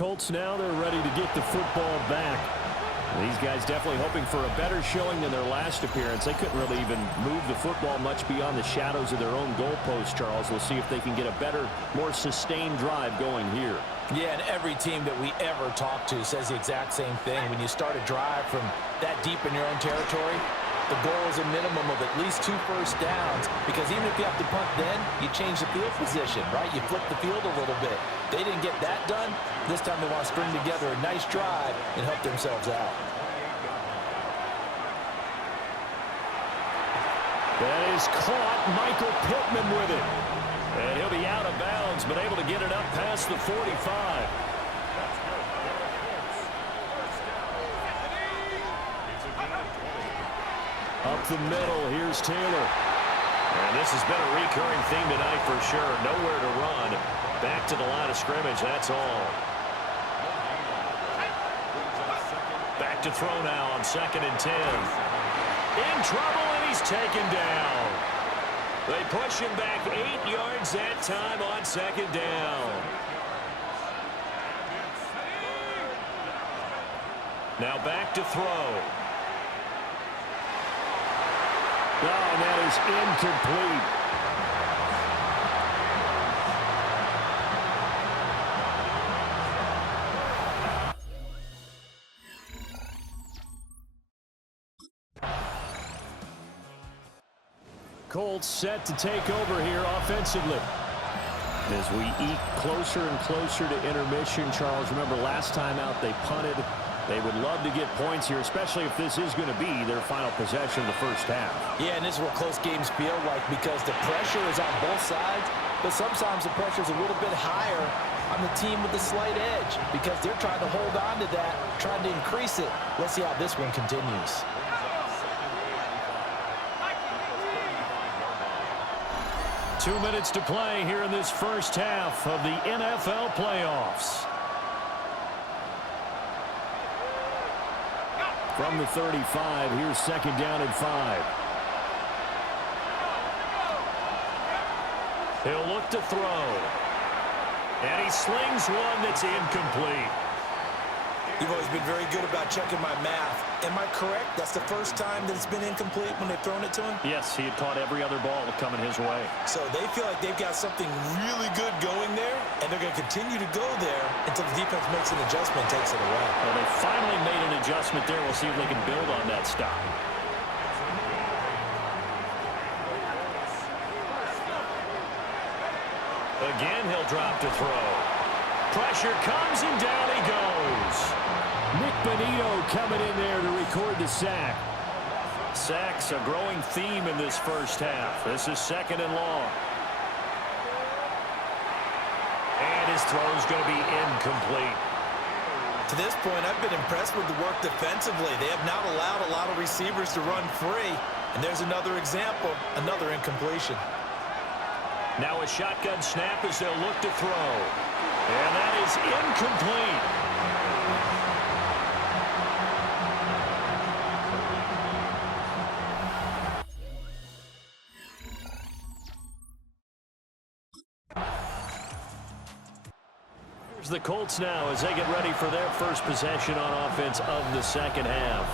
Colts now, they're ready to get the football back. These guys definitely hoping for a better showing than their last appearance. They couldn't really even move the football much beyond the shadows of their own goalpost, Charles. We'll see if they can get a better, more sustained drive going here. Yeah, and every team that we ever talk to says the exact same thing. When you start a drive from that deep in your own territory, the goal is a minimum of at least 2 first downs, because even if you have to punt then, you change the field position, right? You flip the field a little bit. They didn't get that done. This time they want to string together a nice drive and help themselves out. That is caught. Michael Pittman with it. And he'll be out of bounds, but able to get it up past the 45. Up the middle, here's Taylor. And this has been a recurring theme tonight for sure. Nowhere to run. Back to the line of scrimmage, that's all. Back to throw now on 2nd and 10. In trouble, and he's taken down. They push him back 8 yards that time on 2nd down. Now back to throw. Oh, and that is incomplete. Colts set to take over here offensively. As we eke closer and closer to intermission, Charles, remember last time out they punted. They would love to get points here, especially if this is going to be their final possession of the first half. Yeah, and this is what close games feel like, because the pressure is on both sides, but sometimes the pressure is a little bit higher on the team with the slight edge, because they're trying to hold on to that, trying to increase it. Let's see how this one continues. Two minutes to play here in this first half of the NFL playoffs. From the 35, here's 2nd down and 5. He'll look to throw. And he slings one that's incomplete. You've always been very good about checking my math. Am I correct? That's the first time that it's been incomplete when they've thrown it to him? Yes, he had caught every other ball coming his way. So they feel like they've got something really good going there, and they're going to continue to go there until the defense makes an adjustment and takes it away. Well, they finally made an adjustment there. We'll see if they can build on that stop. Again, he'll drop to throw. Pressure comes, and down he goes. Nick Bonito coming in there to record the sack. Sacks a growing theme in this first half. This is 2nd and long. And his throw's going to be incomplete. To this point, I've been impressed with the work defensively. They have not allowed a lot of receivers to run free. And there's another example, another incompletion. Now a shotgun snap as they'll look to throw. And that is incomplete. Here's the Colts now as they get ready for their first possession on offense of the second half.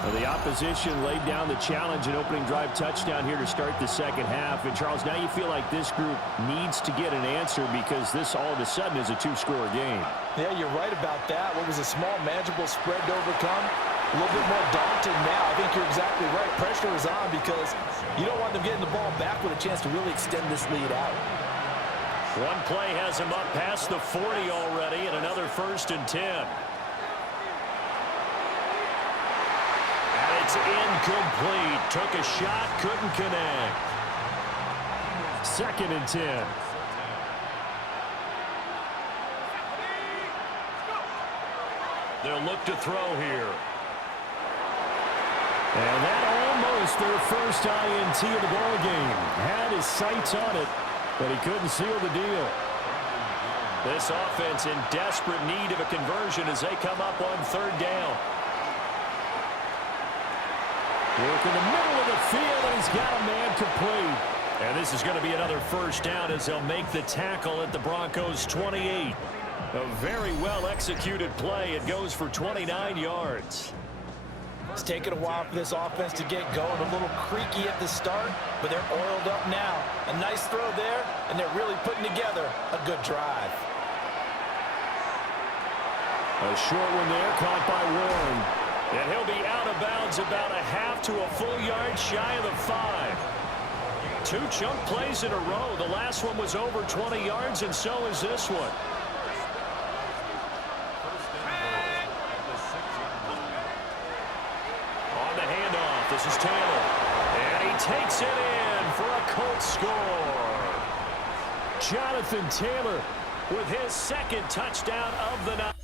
Well, the opposition laid down the challenge and opening drive touchdown here to start the second half. And, Charles, now you feel like this group needs to get an answer because this all of a sudden is a 2-score game. Yeah, you're right about that. What was a small, manageable spread to overcome, a little bit more daunting now. I think you're exactly right. Pressure is on because you don't want them getting the ball back with a chance to really extend this lead out. One play has him up past the 40 already, and another 1st and 10. It's incomplete. Took a shot, couldn't connect. 2nd and 10. They'll look to throw here. And that almost their first INT of the ball game. Had his sights on it, but he couldn't seal the deal. This offense in desperate need of a conversion as they come up on 3rd down. Work in the middle of the field, and he's got a man complete. And this is going to be another 1st down as they'll make the tackle at the Broncos' 28. A very well-executed play. It goes for 29 yards. It's taken a while for this offense to get going. A little creaky at the start, but they're oiled up now. A nice throw there, and they're really putting together a good drive. A short one there, caught by Warren. And he'll be out of bounds about a half to a full yard shy of the 5. 2 chunk plays in a row. The last one was over 20 yards, and so is this one. On the handoff, this is Taylor. And he takes it in for a Colts score. Jonathan Taylor with his second touchdown of the night.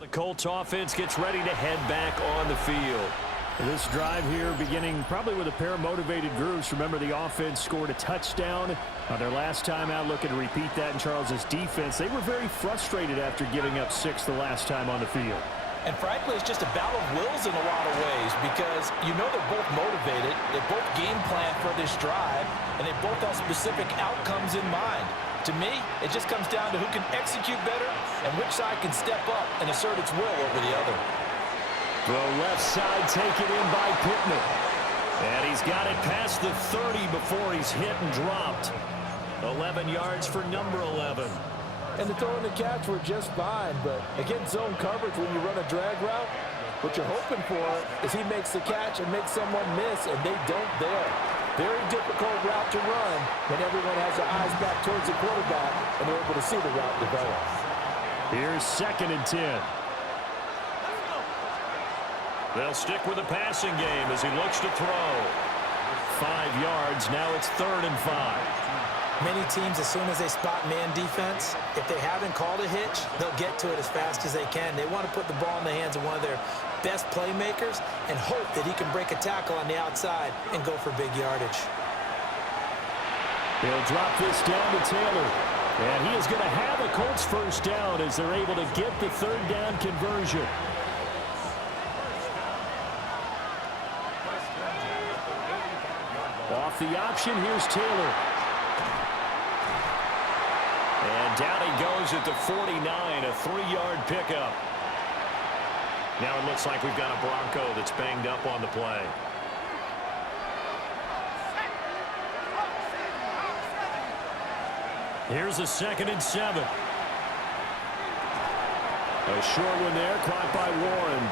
The Colts offense gets ready to head back on the field. This drive here beginning probably with a pair of motivated groups. Remember, the offense scored a touchdown on their last time out, looking to repeat that in Charles's defense. They were very frustrated after giving up 6 the last time on the field. And frankly, it's just a battle of wills in a lot of ways because you know they're both motivated, they both game plan for this drive, and they both have specific outcomes in mind. To me, it just comes down to who can execute better and which side can step up and assert its will over the other. The left side taken in by Pittman. And he's got it past the 30 before he's hit and dropped. 11 yards for number 11. And the throw and the catch were just fine, but against zone coverage when you run a drag route, what you're hoping for is he makes the catch and makes someone miss, and they don't there. Very difficult route to run when everyone has their eyes back towards the quarterback and they're able to see the route develop. Here's 2nd and 10. They'll stick with the passing game as he looks to throw. 5 yards. Now it's 3rd and 5. Many teams, as soon as they spot man defense, if they haven't called a hitch, they'll get to it as fast as they can. They want to put the ball in the hands of one of their best playmakers and hope that he can break a tackle on the outside and go for big yardage. They'll drop this down to Taylor. And he is going to have a Colts first down as they're able to get the 3rd down conversion. Off the option, here's Taylor. And down he goes at the 49, a 3-yard pickup. Now it looks like we've got a Bronco that's banged up on the play. Here's a 2nd and 7. A short one there, caught by Warren.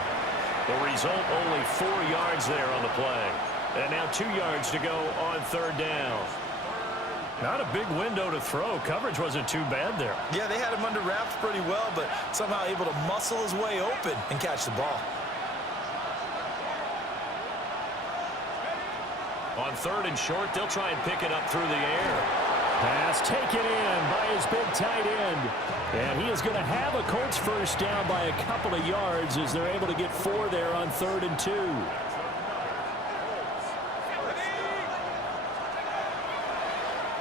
The result, only 4 yards there on the play. And now 2 yards to go on 3rd down. Not a big window to throw. Coverage wasn't too bad there. Yeah, they had him under wraps pretty well, but somehow able to muscle his way open and catch the ball. On 3rd and short, they'll try and pick it up through the air. Pass taken in by his big tight end. And he is going to have a Colts first down by a couple of yards as they're able to get 4 there on 3rd and 2.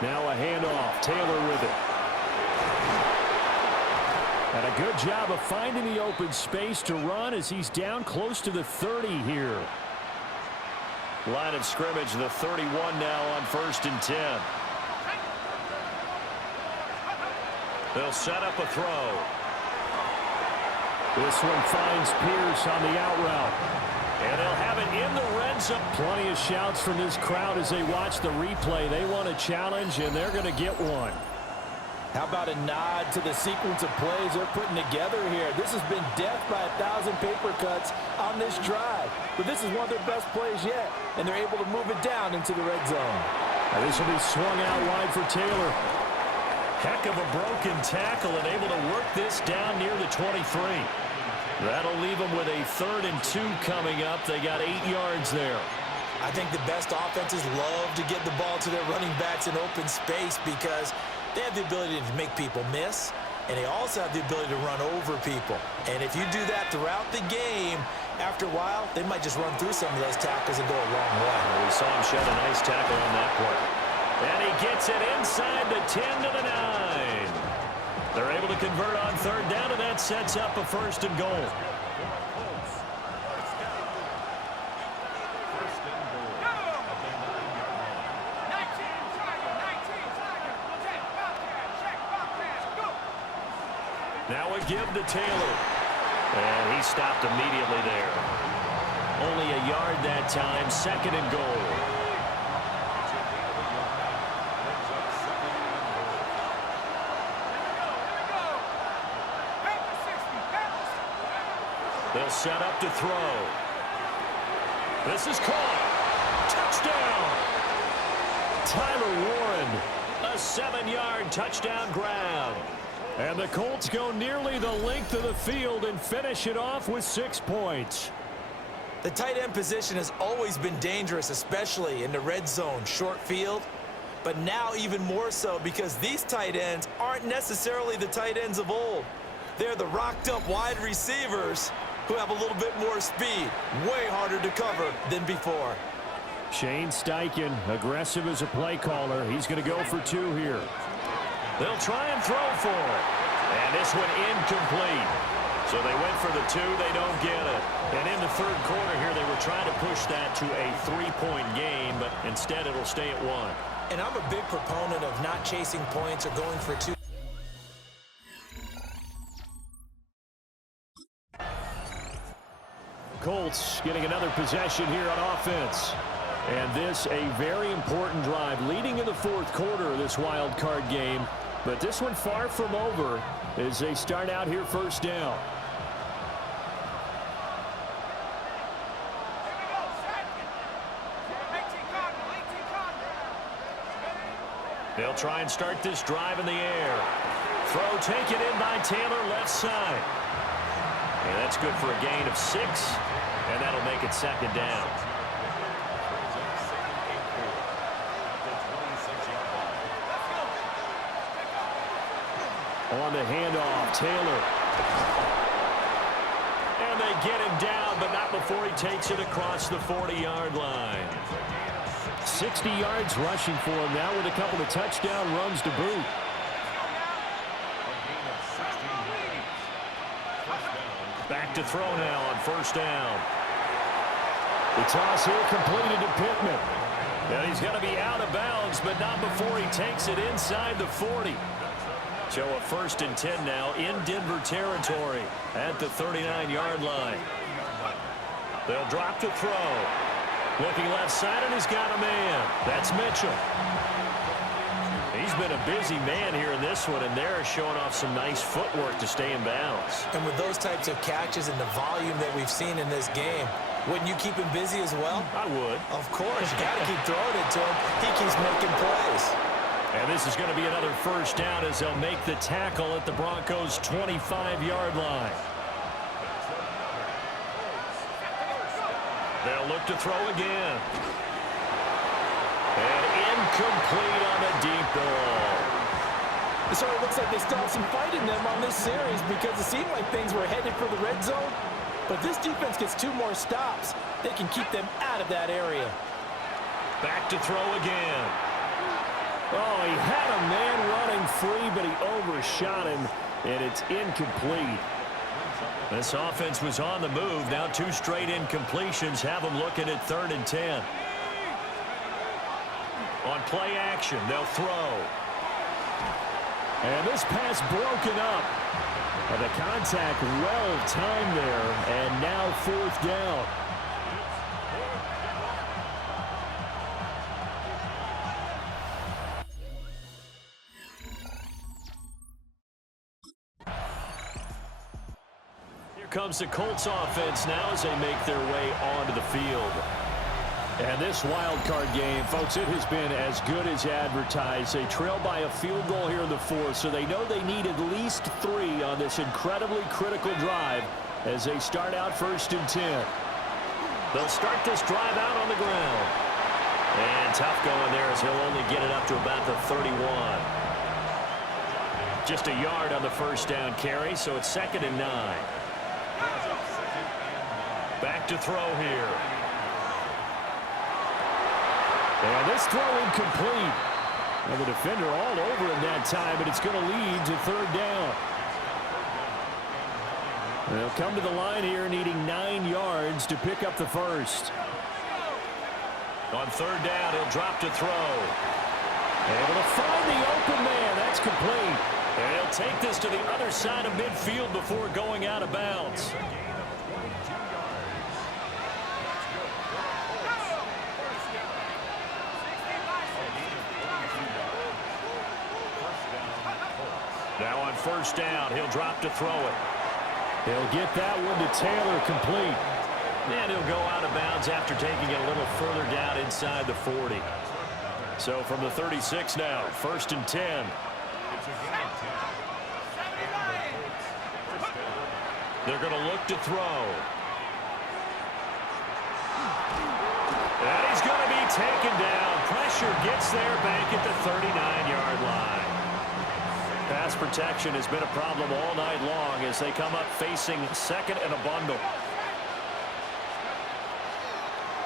Now a handoff. Taylor with it. And a good job of finding the open space to run as he's down close to the 30 here. Line of scrimmage, the 31 now on 1st and 10. They'll set up a throw. This one finds Pierce on the out route. And they'll have it in the red zone. Plenty of shouts from this crowd as they watch the replay. They want a challenge, and they're going to get one. How about a nod to the sequence of plays they're putting together here? This has been death by 1,000 paper cuts on this drive. But this is one of their best plays yet, and they're able to move it down into the red zone. And this will be swung out wide for Taylor. Heck of a broken tackle and able to work this down near the 23. That'll leave them with a 3rd and 2 coming up. They got 8 yards there. I think the best offenses love to get the ball to their running backs in open space because they have the ability to make people miss, and they also have the ability to run over people. And if you do that throughout the game, after a while, they might just run through some of those tackles and go a long way. We saw him shed a nice tackle on that play. And he gets it inside the 10 to the 9. They're able to convert on 3rd down, and that sets up a 1st and goal. Now a give to Taylor. And he stopped immediately there. Only a yard that time, 2nd and goal. They'll set up to throw. This is caught. Touchdown. Tyler Warren, a 7-yard touchdown grab. And the Colts go nearly the length of the field and finish it off with 6 points. The tight end position has always been dangerous, especially in the red zone, short field. But now even more so because these tight ends aren't necessarily the tight ends of old. They're the rocked-up wide receivers who have a little bit more speed, way harder to cover than before. Shane Steichen, aggressive as a play caller. He's going to go for 2 here. They'll try and throw for it. And this one incomplete. So they went for the 2. They don't get it. And in the 3rd quarter here, they were trying to push that to a 3-point game, but instead it'll stay at 1. And I'm a big proponent of not chasing points or going for 2. Colts getting another possession here on offense. And this a very important drive leading in the 4th quarter of this wild card game. But this one far from over as they start out here 1st down. They'll try and start this drive in the air. Throw taken in by Taylor, left side. And that's good for a gain of 6. And that'll make it 2nd down. On the handoff, Taylor. And they get him down, but not before he takes it across the 40-yard line. 60 yards rushing for him now with a couple of touchdown runs to boot. Back to throw now on 1st down. The toss here completed to Pittman. And he's going to be out of bounds, but not before he takes it inside the 40. So a 1st and 10 now in Denver territory at the 39-yard line. They'll drop to throw. Looking left side, and he's got a man. That's Mitchell. He's been a busy man here in this one, and they're showing off some nice footwork to stay in bounds. And with those types of catches and the volume that we've seen in this game, wouldn't you keep him busy as well? I would. Of course. You got to keep throwing it to him. He keeps making plays. And this is going to be another 1st down as they'll make the tackle at the Broncos' 25-yard line. They'll look to throw again. And incomplete on the deep ball. It sort of looks like they still have some fight in them on this series because it seemed like things were headed for the red zone. But this defense gets 2 more stops. They can keep them out of that area. Back to throw again. Oh, he had a man running free, but he overshot him, and it's incomplete. This offense was on the move. Now 2 straight incompletions have them looking at 3rd and 10. On play action, they'll throw. And this pass broken up. And the contact well timed there, and now 4th down. Comes the Colts offense now as they make their way onto the field. And this wild card game, folks, it has been as good as advertised. They trail by a field goal here in the 4th, so they know they need at least 3 on this incredibly critical drive as they start out 1st and 10. They'll start this drive out on the ground. And tough going there as he'll only get it up to about the 31. Just a yard on the 1st down carry, so it's 2nd and 9. Back to throw here. And this throw incomplete. And the defender all over him that time, but it's going to lead to 3rd down. They'll come to the line here needing 9 yards to pick up the 1st. On 3rd down, he'll drop to throw. Able to find the open man. That's complete. And he'll take this to the other side of midfield before going out of bounds. Now on first down, he'll drop to throw it. He'll get that one to Taylor complete. And he'll go out of bounds after taking it a little further down inside the 40. So from the 36 now, 1st and 10. They're going to look to throw. And he's going to be taken down. Pressure gets there back at the 39-yard line. Pass protection has been a problem all night long as they come up facing second and a bundle.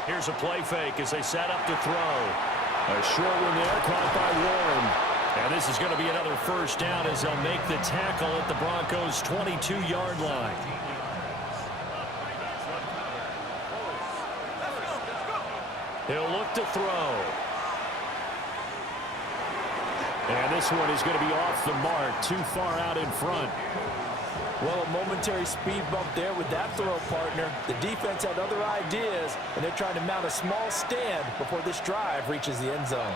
Here's a play fake as they set up to throw. A short one there caught by Warren. And this is going to be another first down as they'll make the tackle at the Broncos' 22-yard line. He'll look to throw. And this one is going to be off the mark, too far out in front. Well, a momentary speed bump there with that throw, partner. The defense had other ideas, and they're trying to mount a small stand before this drive reaches the end zone.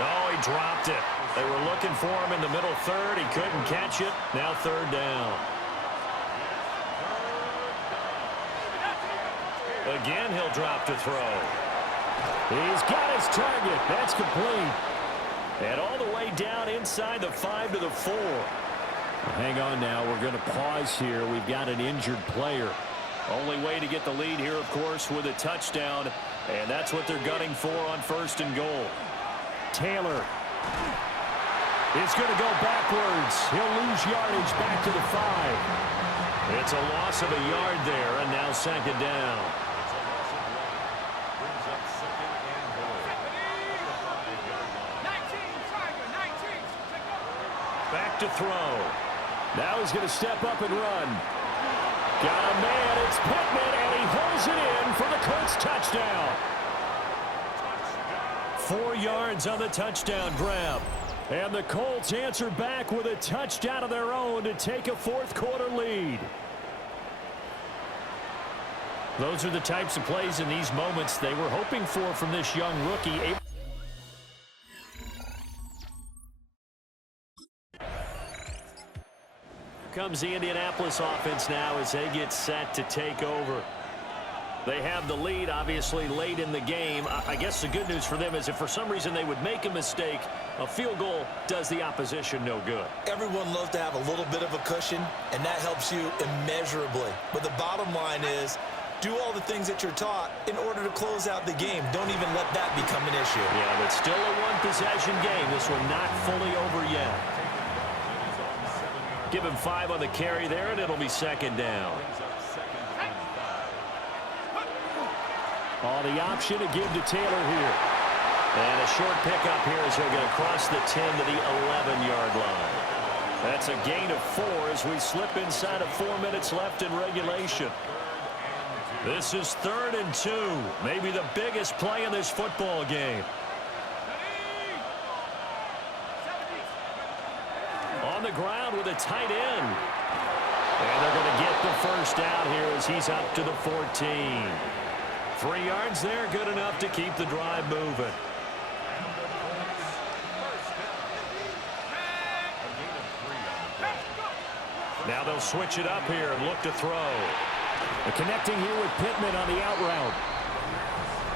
Oh, he dropped it. They were looking for him in the middle third. He couldn't catch it. Now third down. Again, he'll drop to throw. He's got his target. That's complete. And all the way down inside the 5 to the 4. Hang on now. We're going to pause here. We've got an injured player. Only way to get the lead here, of course, with a touchdown. And that's what they're gunning for on 1st and goal. Taylor is going to go backwards. He'll lose yardage back to the 5. It's a loss of a yard there, and now 2nd down. Back to throw. Now he's going to step up and run. Got a man. It's Pittman, and he holds it in for the Colts touchdown. 4 yards on the touchdown grab. And the Colts answer back with a touchdown of their own to take a 4th quarter lead. Those are the types of plays in these moments they were hoping for from this young rookie. Comes the Indianapolis offense now as they get set to take over. They have the lead, obviously, late in the game. I guess the good news for them is if for some reason they would make a mistake, a field goal does the opposition no good. Everyone loves to have a little bit of a cushion, and that helps you immeasurably. But the bottom line is, do all the things that you're taught in order to close out the game. Don't even let that become an issue. Yeah, but still a one-possession game. This one not fully over yet. Give him 5 on the carry there, and it'll be 2nd down. Oh, the option to give to Taylor here. And a short pickup here as he'll get across the 10 to the 11-yard line. That's a gain of 4 as we slip inside of 4 minutes left in regulation. This is 3rd and 2. Maybe the biggest play in this football game. On the ground with a tight end. And they're going to get the first down here as he's up to the 14. 3 yards there, good enough to keep the drive moving. Now they'll switch it up here and look to throw. Connecting here with Pittman on the out route.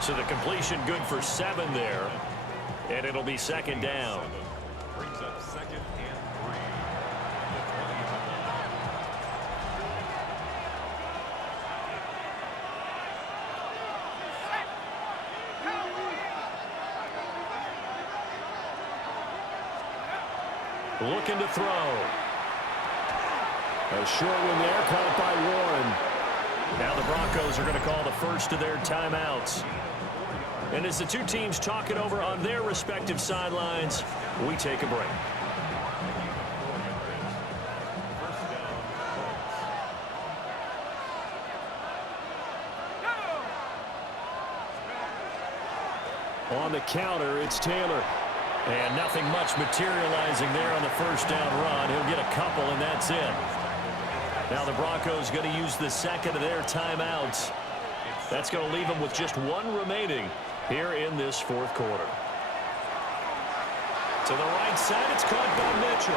So the completion good for 7 there. And it'll be 2nd down. Brings up 2nd and 3. Looking to throw. A short one there, caught by Warren. Now the Broncos are going to call the first of their timeouts. And as the two teams talk it over on their respective sidelines, we take a break. On the counter, it's Taylor. And nothing much materializing there on the first down run. He'll get a couple, and that's it. Now the Broncos going to use the second of their timeouts. That's going to leave them with just one remaining here in this fourth quarter. To the right side, it's caught by Mitchell.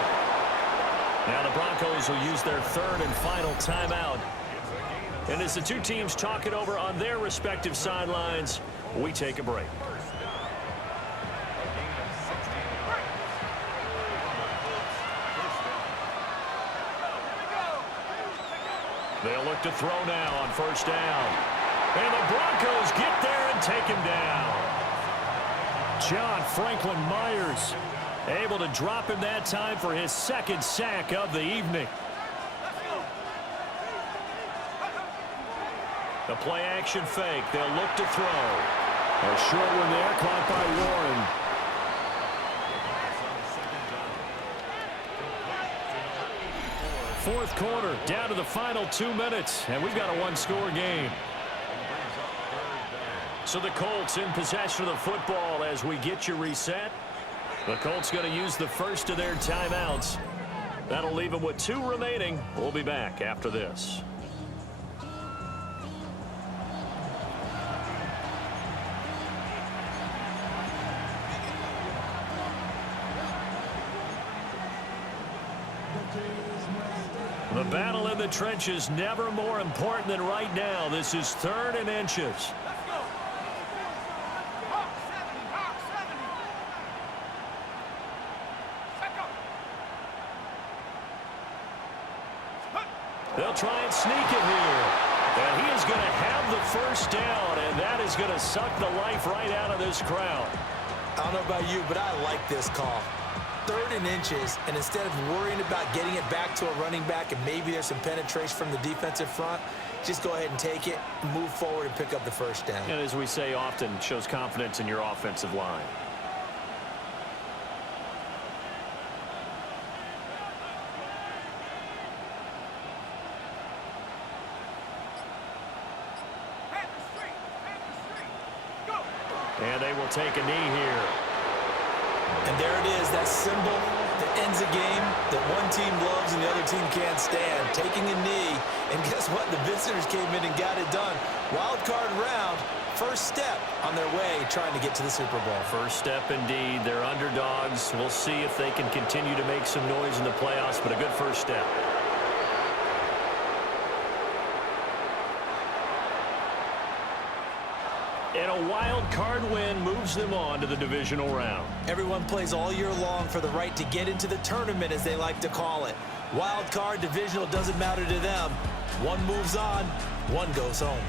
Now the Broncos will use their third and final timeout. And as the two teams talk it over on their respective sidelines, we take a break. They'll look to throw now on first down. And the Broncos get there and take him down. John Franklin Myers able to drop him that time for his second sack of the evening. The play action fake. They'll look to throw. A short one there, caught by Warren. Fourth quarter, down to the final 2 minutes, and we've got a one-score game. So the Colts in possession of the football as we get you reset. The Colts going to use the first of their timeouts. That'll leave them with 2 remaining. We'll be back after this. The battle in the trenches never more important than right now. This is 3rd and inches. They'll try and sneak it here. And he is going to have the first down, and that is going to suck the life right out of this crowd. I don't know about you, but I like this call. 3rd and inches, and instead of worrying about getting it back to a running back and maybe there's some penetration from the defensive front, just go ahead and take it, move forward, and pick up the first down. And as we say often, shows confidence in your offensive line. And they will take a knee here. And there it is, that symbol that ends a game that one team loves and the other team can't stand. Taking a knee, and guess what? The visitors came in and got it done. Wild card round, first step on their way trying to get to the Super Bowl. First step indeed. They're underdogs. We'll see if they can continue to make some noise in the playoffs, but a good first step. And a wild card win moves them on to the divisional round. Everyone plays all year long for the right to get into the tournament, as they like to call it. Wild card, divisional, doesn't matter to them. One moves on, one goes home.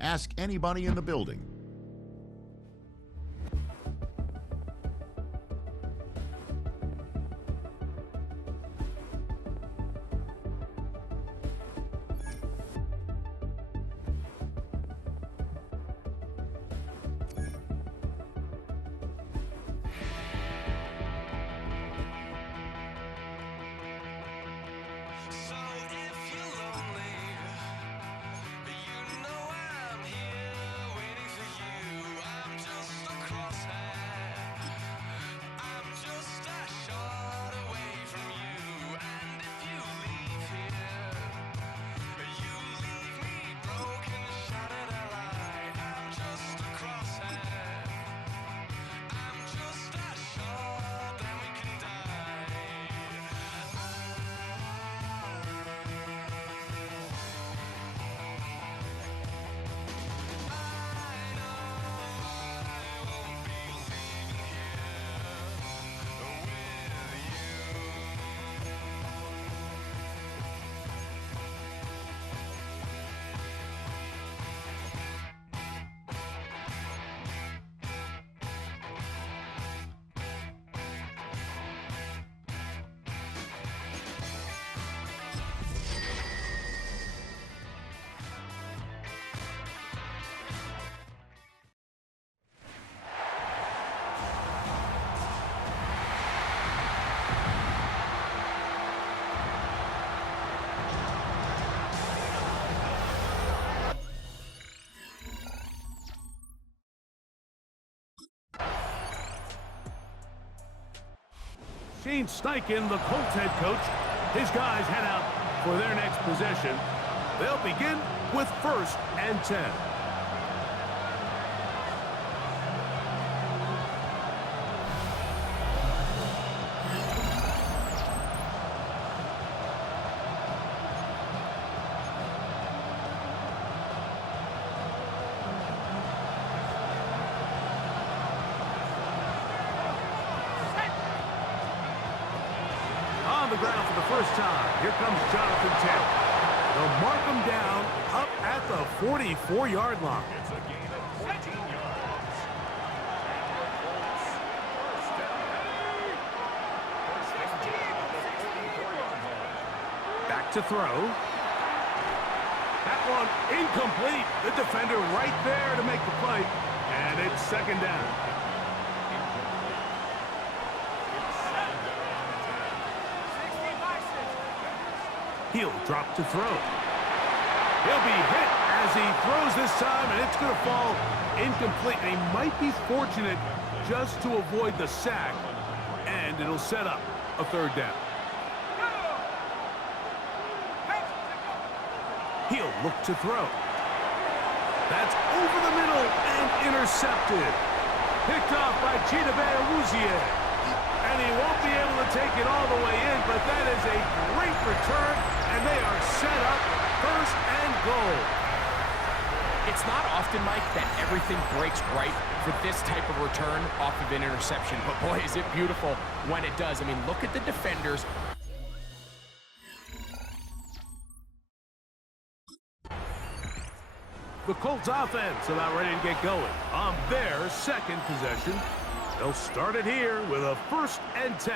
Ask anybody in the building. Shane Steichen, the Colts head coach, his guys head out for their next possession. They'll begin with 1st and 10. On the ground for the first time, here comes Jonathan Taylor. They'll mark him down up at the 44-yard line. It's a gain of 14 yards. And the Colts first down. First and 10 at the 44-yard line. Back to throw. That one incomplete. The defender right there to make the play. And it's 2nd down. He'll drop to throw. He'll be hit as he throws this time, and it's going to fall incomplete. And he might be fortunate just to avoid the sack, and it'll set up a 3rd down. He'll look to throw. That's over the middle and intercepted. Picked off by Chidobe Awuzie. And he won't be able to take it all the way in, but that is a great return, and they are set up 1st and goal. It's not often, Mike, that everything breaks right for this type of return off of an interception, but boy, is it beautiful when it does. I mean, look at the defenders. The Colts offense about ready to get going on their 2nd possession. They'll start it here with a 1st and 10.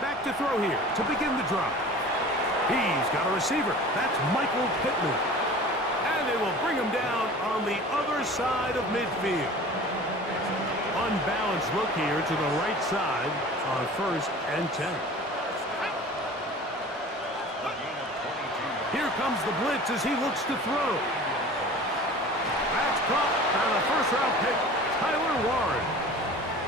Back to throw here to begin the drive. He's got a receiver. That's Michael Pittman. And they will bring him down on the other side of midfield. Unbalanced look here to the right side on 1st and 10. Here comes the blitz as he looks to throw. That's caught by the 1st-round pick, Tyler Warren.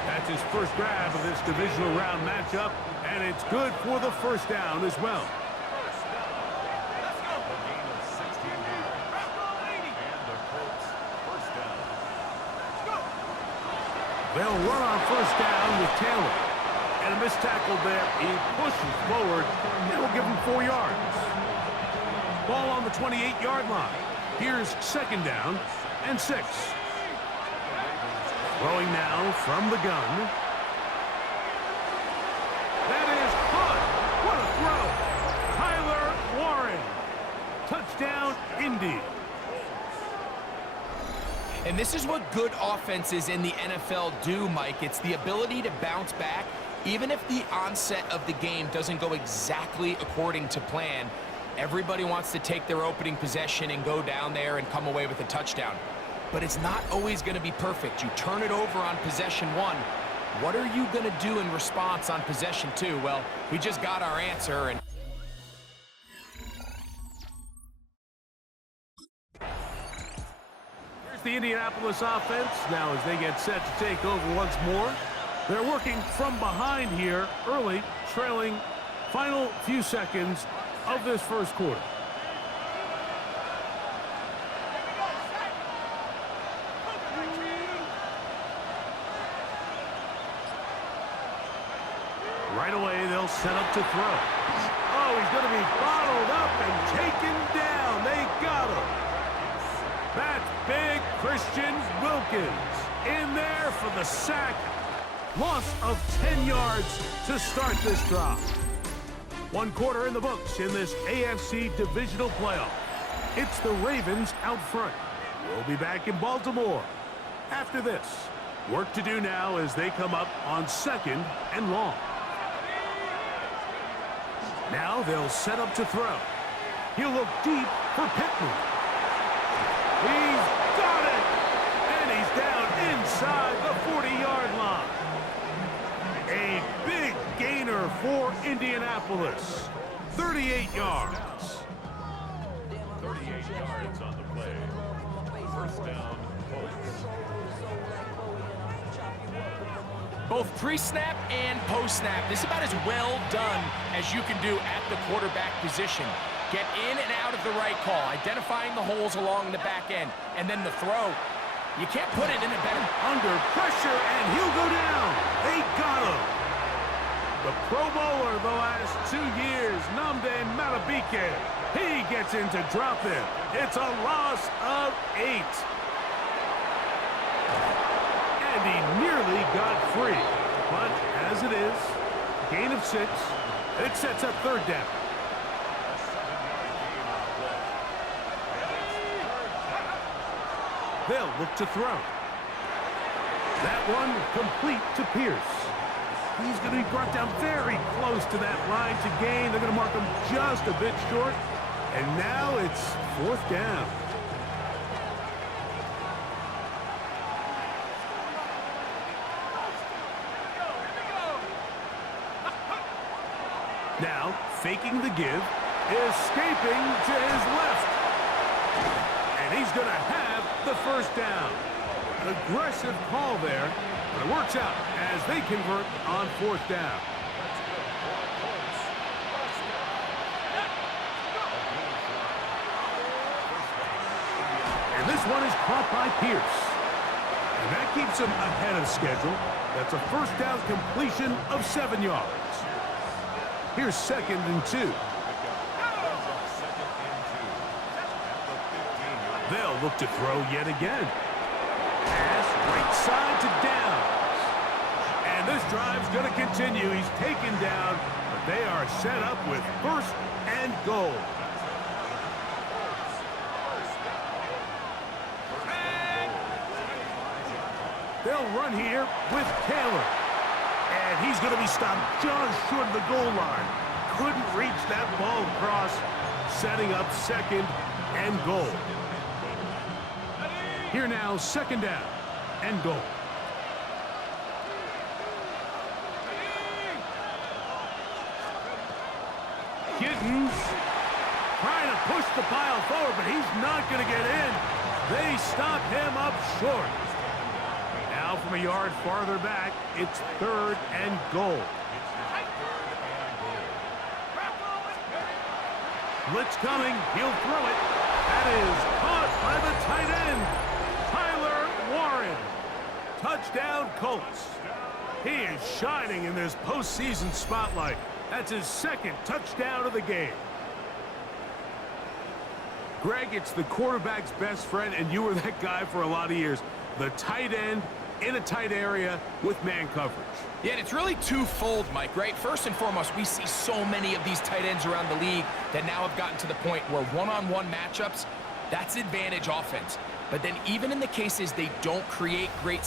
That's his first grab of this divisional round matchup, and it's good for the 1st down as well. They'll run on 1st down with Taylor. And a missed tackle there. He pushes forward. It'll give him 4 yards. Ball on the 28-yard line. Here's 2nd down and 6. Throwing now from the gun. That is caught. What a throw. Tyler Warren. Touchdown, Indy. And this is what good offenses in the NFL do, Mike. It's the ability to bounce back, even if the onset of the game doesn't go exactly according to plan. Everybody wants to take their opening possession and go down there and come away with a touchdown. But it's not always going to be perfect. You turn it over on possession one. What are you going to do in response on possession two? Well, we just got our answer. And here's the Indianapolis offense. Now as they get set to take over once more. They're working from behind here early, trailing final few seconds of this first quarter. Right away, they'll set up to throw. Oh, he's going to be bottled up and taken down. They got him. That's big Christian Wilkins in there for the sack. Loss of 10 yards to start this drive. One quarter in the books in this AFC divisional playoff. It's the Ravens out front. We'll be back in Baltimore after this. Work to do now as they come up on 2nd and long. Now they'll set up to throw. He'll look deep for Pittman. He's got it! And he's down inside the 40-yard line. A big gainer for Indianapolis. 38 yards. 38 yards on the play. First down, Colts. both pre-snap and post-snap, this is about as well done as you can do at the quarterback position. Get in and out of the right call, identifying the holes along the back end, and then the throw. You can't put it in a better... Under pressure, and he'll go down. They got him. The Pro Bowler the last 2 years, Nnamdi Madubuike. He gets in to drop him. It's a loss of 8. And he nearly got free. But as it is, gain of 6. It sets up third down. They'll look to throw. That one complete to Pierce. He's going to be brought down very close to that line to gain. They're going to mark him just a bit short. And now it's fourth down. Now, faking the give, escaping to his left. And he's going to have the first down. An aggressive call there, but it works out as they convert on fourth down. And this one is caught by Pierce. And that keeps him ahead of schedule. That's a first down completion of 7 yards. Here's 2nd and 2. They'll look to throw yet again. Pass right side to Downs. And this drive's going to continue. He's taken down, but they are set up with first and goal. They'll run here with Taylor. And he's going to be stopped just short of the goal line. Couldn't reach that ball across, setting up 2nd and goal. Here now, 2nd down and goal. Giddens trying to push the pile forward, but he's not going to get in. They stop him up short. Now from a yard farther back, it's 3rd and goal. Blitz coming, he'll throw it. That is caught by the tight end, Tyler Warren. Touchdown, Colts. He is shining in this postseason spotlight. That's his 2nd touchdown of the game. Greg, it's the quarterback's best friend, and you were that guy for a lot of years. The tight end in a tight area with man coverage. Yeah, and it's really twofold, Mike, right? First and foremost, we see so many of these tight ends around the league that now have gotten to the point where one-on-one matchups, that's advantage offense. But then even in the cases they don't create great...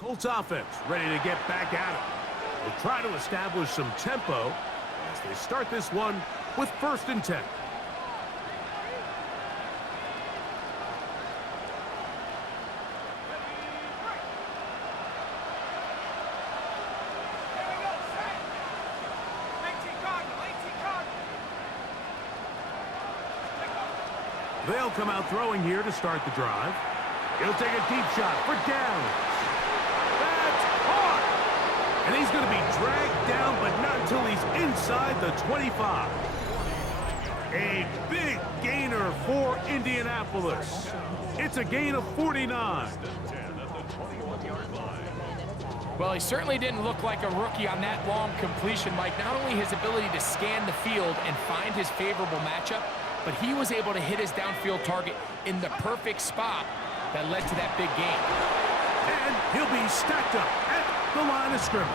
Colts offense ready to get back at it. They'll try to establish some tempo as they start this one with 1st and 10. They'll come out throwing here to start the drive. He'll take a deep shot for down. That's caught! And he's going to be dragged down, but not until he's inside the 25. A big gainer for Indianapolis. It's a gain of 49. Well, he certainly didn't look like a rookie on that long completion, Mike. Not only his ability to scan the field and find his favorable matchup, but he was able to hit his downfield target in the perfect spot that led to that big gain. And he'll be stacked up at the line of scrimmage.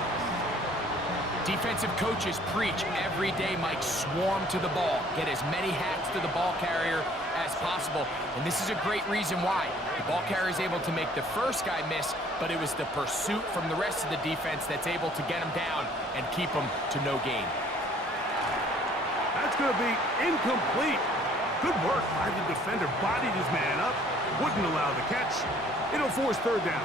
Defensive coaches preach every day, Mike, swarm to the ball. Get as many hats to the ball carrier as possible. And this is a great reason why. The ball carrier is able to make the first guy miss, but it was the pursuit from the rest of the defense that's able to get him down and keep him to no gain. That's going to be incomplete. Good work by the defender. Bodied his man up. Wouldn't allow the catch. It'll force 3rd down.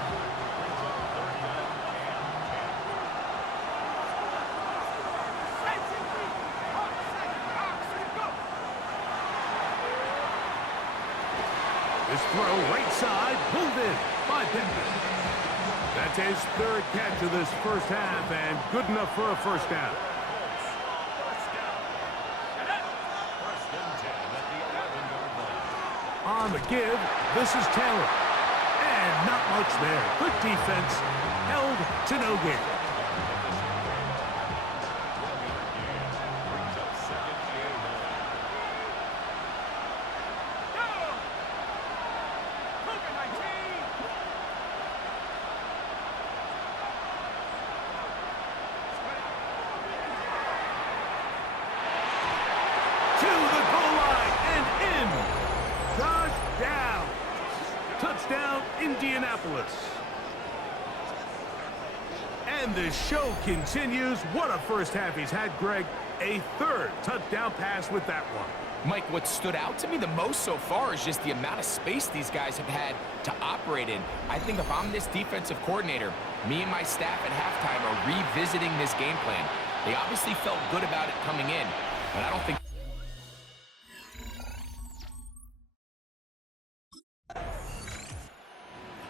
This throw right side, pulled in by Pittman. That's his 3rd catch of this first half, and good enough for a 1st down. On the give, this is Taylor. And not much there. Good defense, held to no gain. Touchdown, Indianapolis. And the show continues. What a first half he's had, Greg. A 3rd touchdown pass with that one. Mike, what stood out to me the most so far is just the amount of space these guys have had to operate in. I think if I'm this defensive coordinator, me and my staff at halftime are revisiting this game plan. They obviously felt good about it coming in, but I don't think...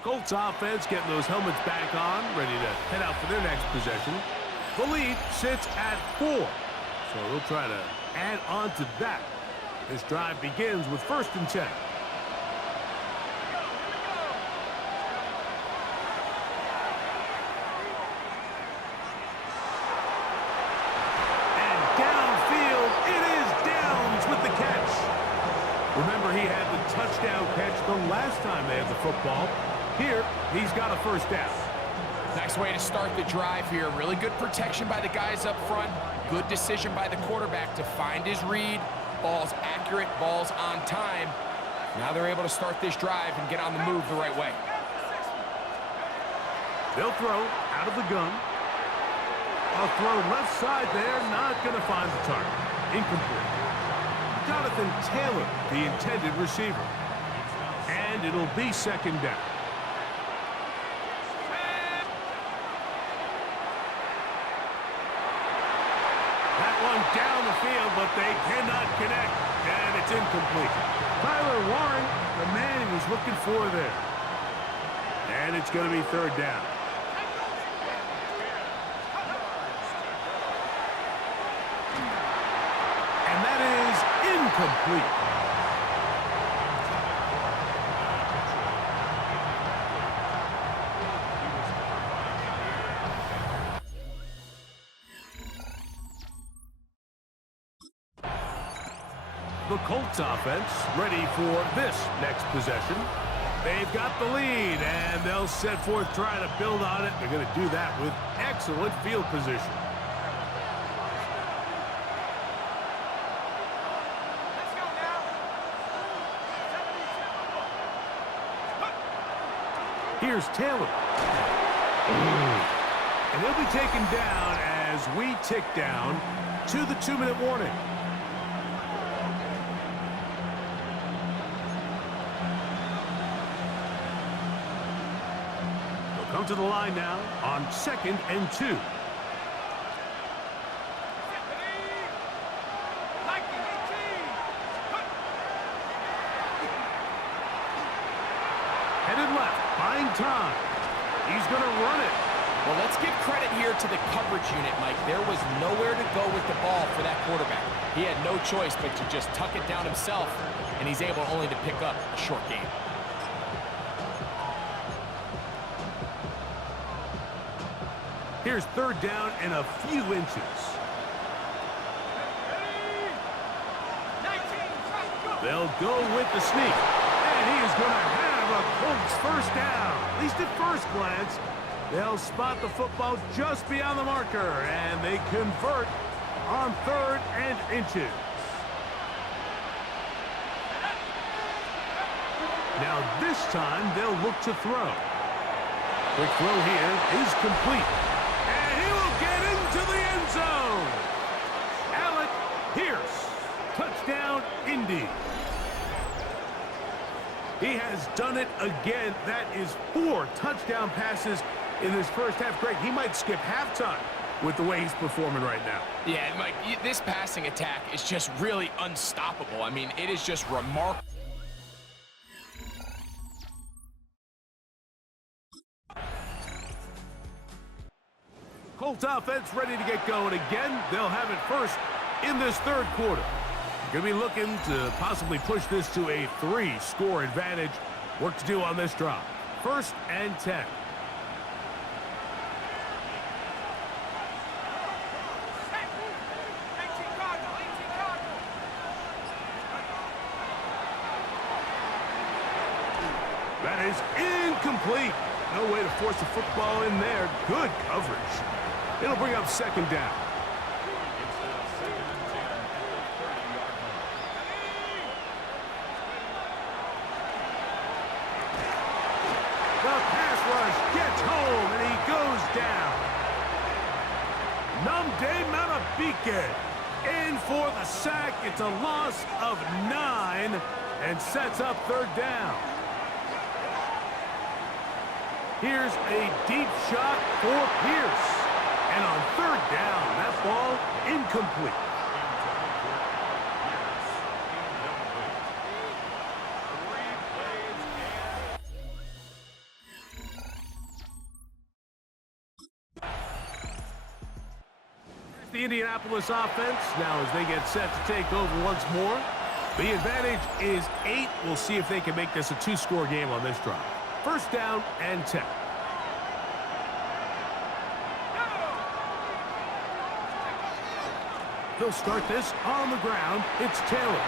Colts offense getting those helmets back on, ready to head out for their next possession. The lead sits at 4, so they'll try to add on to that. This drive begins with 1st and 10. And downfield, it is Downs with the catch. Remember, he had the touchdown catch the last time they had the football. Here, he's got a 1st down. Nice way to start the drive here. Really good protection by the guys up front. Good decision by the quarterback to find his read. Ball's accurate, ball's on time. Now they're able to start this drive and get on the move the right way. They'll throw out of the gun. A throw left side there, not going to find the target. Incomplete. Jonathan Taylor, the intended receiver. And it'll be 2nd down. Down the field, but they cannot connect, and it's incomplete. Tyler Warren, the man he was looking for there. And it's going to be 3rd down. And that is incomplete. the Colts offense ready for this next possession. They've got the lead, and they'll set forth trying to build on it. They're going to do that with excellent field position. Here's Taylor. And he'll be taken down as we tick down to the 2-minute warning. They'll come to the line now on 2nd and 2. Headed left, buying time. He's going to run it. Well, let's give credit here to the coverage unit, Mike. There was nowhere to go with the ball for that quarterback. He had no choice but to just tuck it down himself, and he's able only to pick up a short gain. Here's 3rd down and a few inches. They'll go with the sneak. And he is going to have a Colts first down. At least at first glance. They'll spot the football just beyond the marker, and they convert on 3rd and inches. Now this time they'll look to throw. Quick throw here is complete. And he will get into the end zone. Alec Pierce. Touchdown, Indy. He has done it again. That is 4 touchdown passes in his first half. Greg, he might skip halftime with the way he's performing right now. Yeah, Mike, this passing attack is just really unstoppable. I mean, it is just remarkable. Colts offense ready to get going again. They'll have it first in this 3rd quarter. Going to be looking to possibly push this to a 3-score advantage. Work to do on this drive. 1st and 10. That is incomplete. No way to force the football in there. Good coverage. It'll bring up 2nd down. The pass rush gets home, and he goes down. Namde Marabike in for the sack. It's a loss of 9 and sets up 3rd down. Here's a deep shot for Pierce. And on 3rd down, that ball incomplete. The Indianapolis offense now as they get set to take over once more. The advantage is 8. We'll see if they can make this a 2-score game on this drive. 1st down and 10. They'll start this on the ground. It's Taylor.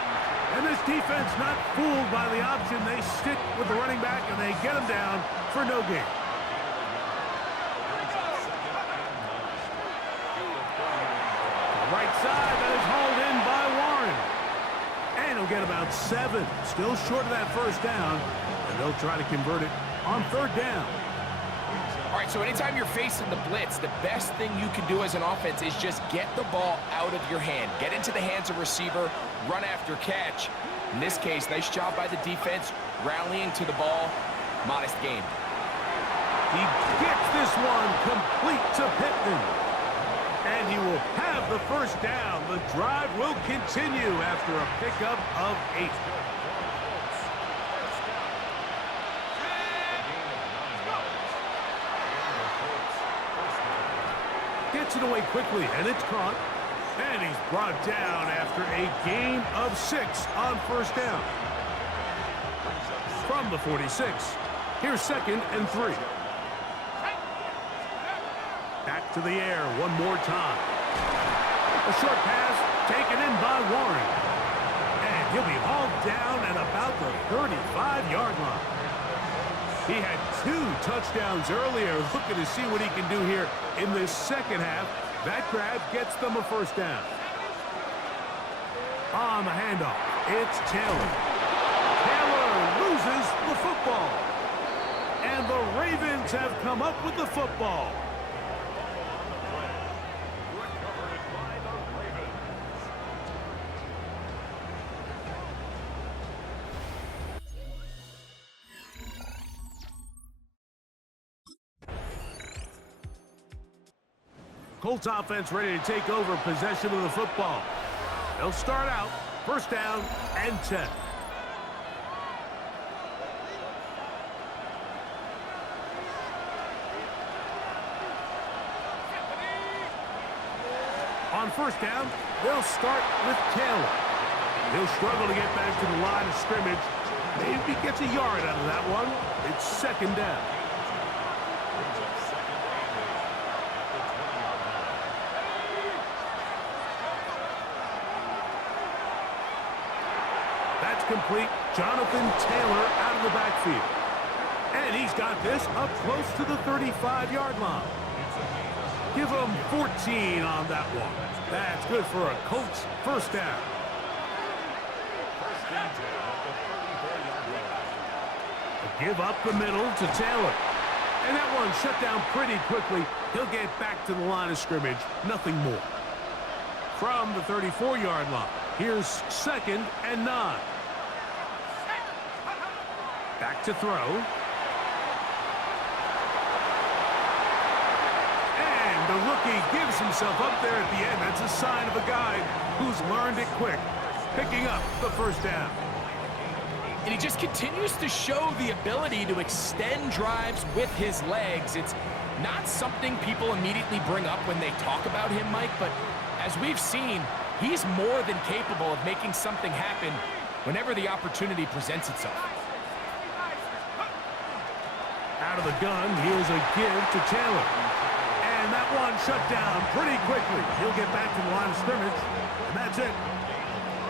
And this defense not fooled by the option. They stick with the running back, and they get him down for no gain. Right side, that is hauled in by Warren. And he'll get about 7. Still short of that 1st down. And they'll try to convert it on 3rd down. All right, so anytime you're facing the blitz, the best thing you can do as an offense is just get the ball out of your hand. Get into the hands of receiver, run after catch. In this case, nice job by the defense, rallying to the ball. Modest gain. He gets this one complete to Pittman. And he will have the 1st down. The drive will continue after a pickup of 8. Gets it away quickly, and it's caught. And he's brought down after a gain of 6 on 1st down. From the 46, here's 2nd and 3. Back to the air one more time. A short pass taken in by Warren. And down at about the 35-yard line. He had 2 touchdowns earlier. Looking to see what he can do here in this second half. That grab gets them a first down. On the handoff, it's Taylor. Taylor loses the football. And the Ravens have come up with the football. Colts offense ready to take over possession of the football. They'll start out first down and 10. On first down, they'll start with Taylor. He'll struggle to get back to the line of scrimmage. Maybe gets a yard out of that one. It's second down. That's complete. Jonathan Taylor out of the backfield. And he's got this up close to the 35-yard line. Give him 14 on that one. That's good for a Colts first down. A give up the middle to Taylor. And that one shut down pretty quickly. He'll get back to the line of scrimmage. Nothing more. From the 34-yard line, here's second and 9. Back to throw. And the rookie gives himself up there at the end. That's a sign of a guy who's learned it quick, picking up the first down. And he just continues to show the ability to extend drives with his legs. It's not something people immediately bring up when they talk about him, Mike, but as we've seen, he's more than capable of making something happen whenever the opportunity presents itself. Out of the gun, here's a give to Taylor. And that one shut down pretty quickly. He'll get back to the line of scrimmage, and that's it.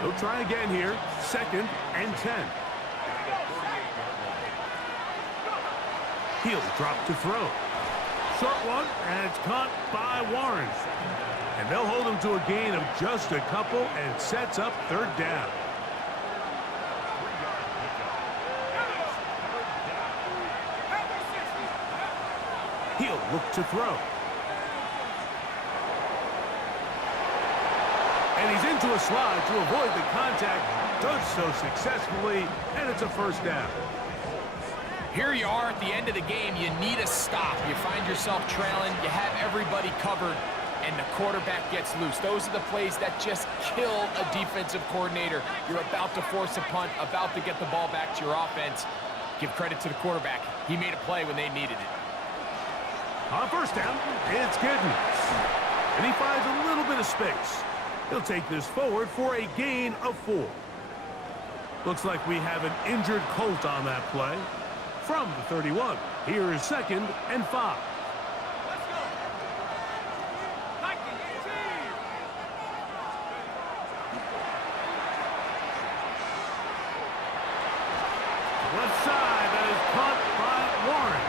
He'll try again here, second and 10. He'll drop to throw. Short one, and it's caught by Warren. And they'll hold him to a gain of just a couple and sets up third down. He'll look to throw. And he's into a slide to avoid the contact. Does so successfully, and it's a first down. Here you are at the end of the game. You need a stop. You find yourself trailing. You have everybody covered, and the quarterback gets loose. Those are the plays that just kill a defensive coordinator. You're about to force a punt, about to get the ball back to your offense. Give credit to the quarterback. He made a play when they needed it. On first down, it's Giddens. And he finds a little bit of space. He'll take this forward for a gain of 4. Looks like we have an injured Colt on that play. From the 31, here is second and 5. Let's go. Left side, that is caught by Warren.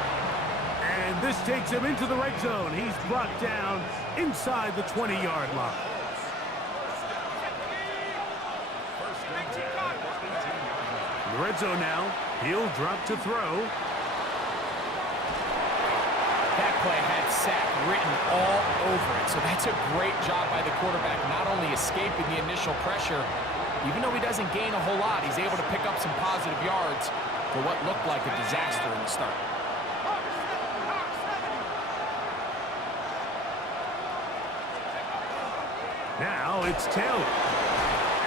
And this takes him into the red zone. He's brought down inside the 20-yard line. In the red zone now, he'll drop to throw. That play had sack written all over it, so that's a great job by the quarterback, not only escaping the initial pressure, even though he doesn't gain a whole lot, he's able to pick up some positive yards for what looked like a disaster in the start. Now it's Taylor.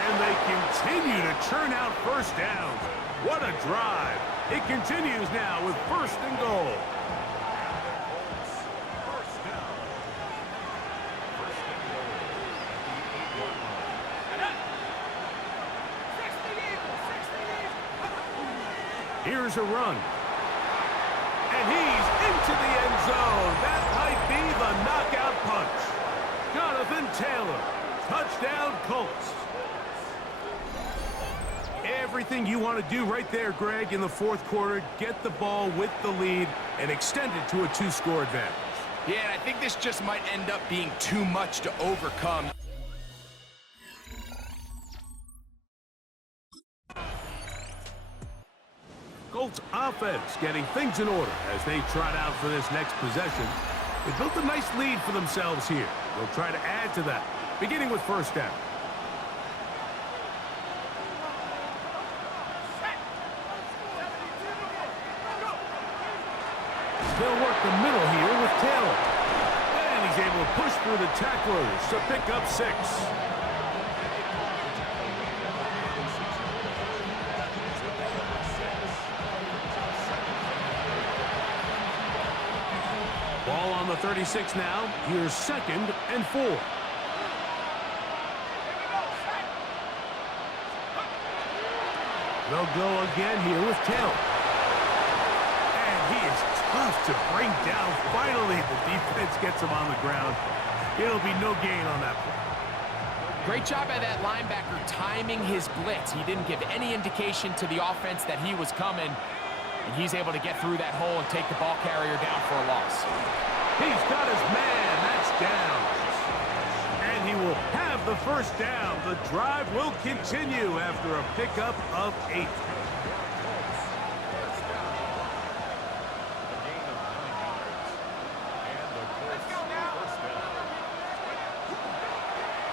And they continue to churn out first downs. What a drive. It continues now with first and goal. Here's a run. And he's into the end zone. That might be the knockout punch. Jonathan Taylor. Touchdown Colts. Everything you want to do right there, Greg, in the fourth quarter. Get the ball with the lead and extend it to a 2-score advantage. Yeah, and I think this just might end up being too much to overcome. Colts offense getting things in order as they trot out for this next possession. They built a nice lead for themselves here. They'll try to add to that, beginning with first down. They'll work the middle here with Taylor. And he's able to push through the tacklers to pick up 6. Ball on the 36 now. Here's 2nd and 4. They'll go again here with Taylor. And he is tough to bring down. Finally, the defense gets him on the ground. It'll be no gain on that play. Great job by that linebacker timing his blitz. He didn't give any indication to the offense that he was coming. And he's able to get through that hole and take the ball carrier down for a loss. He's got his man. That's down. And he will have the first down. The drive will continue after a pickup of 8.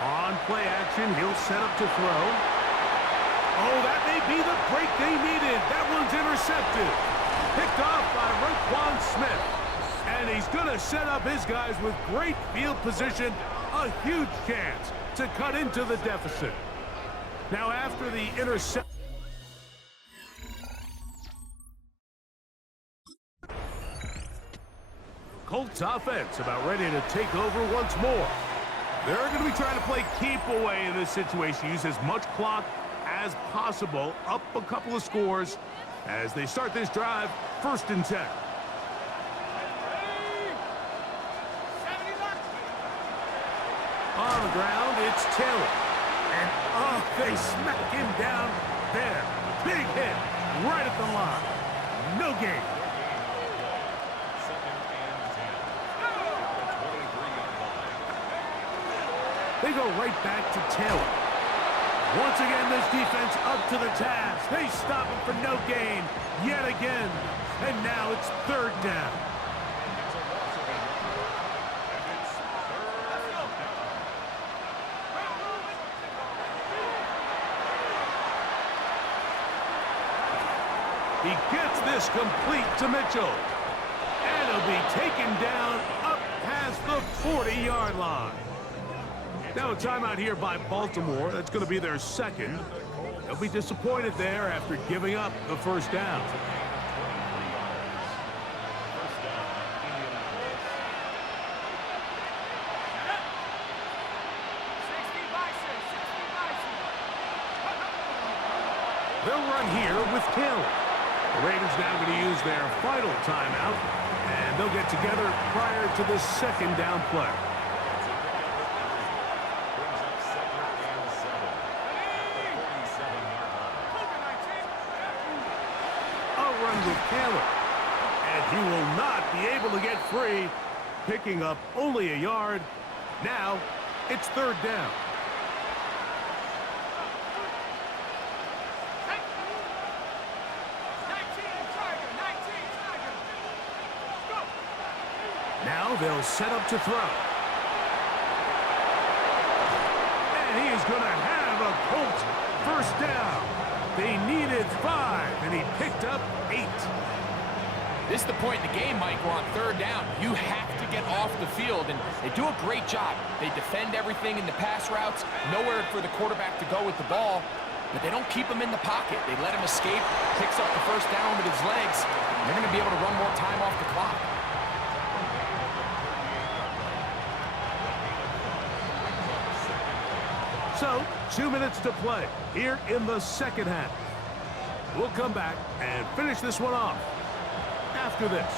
On play action, he'll set up to throw. Oh, that may be the break they needed. That one's intercepted. Picked off by Roquan Smith. And he's going to set up his guys with great field position. A huge chance to cut into the deficit. Now after the interception. Colts offense about ready to take over once more. They're going to be trying to play keep away in this situation. Use as much clock as possible. Up a couple of scores as they start this drive. 1st and 10. On the ground, it's Taylor. And, oh, they smack him down there. Big hit right at the line. No gain. They go right back to Taylor. Once again, this defense up to the task. They stop him for no gain yet again. And now it's 3rd down. He gets this complete to Mitchell. And he'll be taken down up past the 40-yard line. Now a timeout here by Baltimore. That's going to be their 2nd. They'll be disappointed there after giving up the first down. They'll run here with Taylor. The Raiders now going to use their final timeout, and they'll get together prior to the 2nd down play. With Taylor, and he will not be able to get free, picking up only a yard. Now it's 3rd down. Now they'll set up to throw. And he is going to have a Colts first down. They needed 5, and he picked up 8. This is the point in the game, Mike, we're on 3rd down. You have to get off the field, and they do a great job. They defend everything in the pass routes, nowhere for the quarterback to go with the ball, but they don't keep him in the pocket. They let him escape, picks up the first down with his legs, and they're going to be able to run more time off the clock. So, 2 minutes to play here in the 2nd half. We'll come back and finish this one off after this.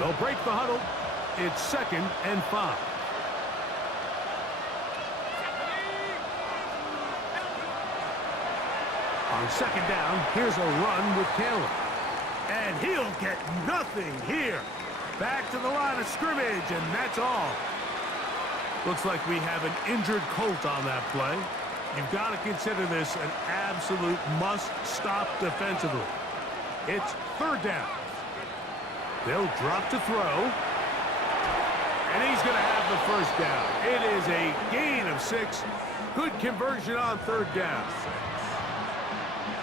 They'll break the huddle. It's 2nd and 5. On second down, here's a run with Caleb. And he'll get nothing here. Back to the line of scrimmage, and that's all. Looks like we have an injured Colt on that play. You've got to consider this an absolute must-stop defensively. It's third down. They'll drop to throw. And he's going to have the first down. It is a gain of 6. Good conversion on third down.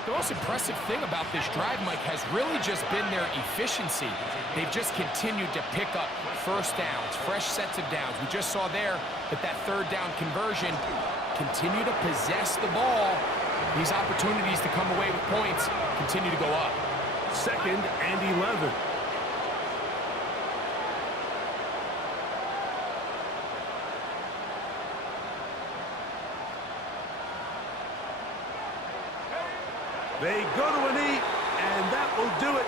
The most impressive thing about this drive, Mike, has really just been their efficiency. They've just continued to pick up first downs, fresh sets of downs. We just saw there that third down conversion, continue to possess the ball. These opportunities to come away with points continue to go up. Second and 11. They go to a knee, and that will do it.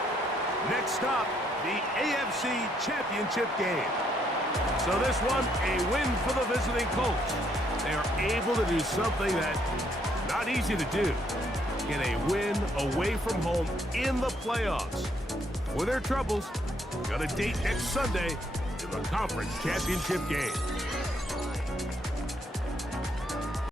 Next stop, the AFC Championship game. So this one, a win for the visiting Colts. They are able to do something that's not easy to do. Get a win away from home in the playoffs. For their troubles, got a date next Sunday in the Conference Championship game.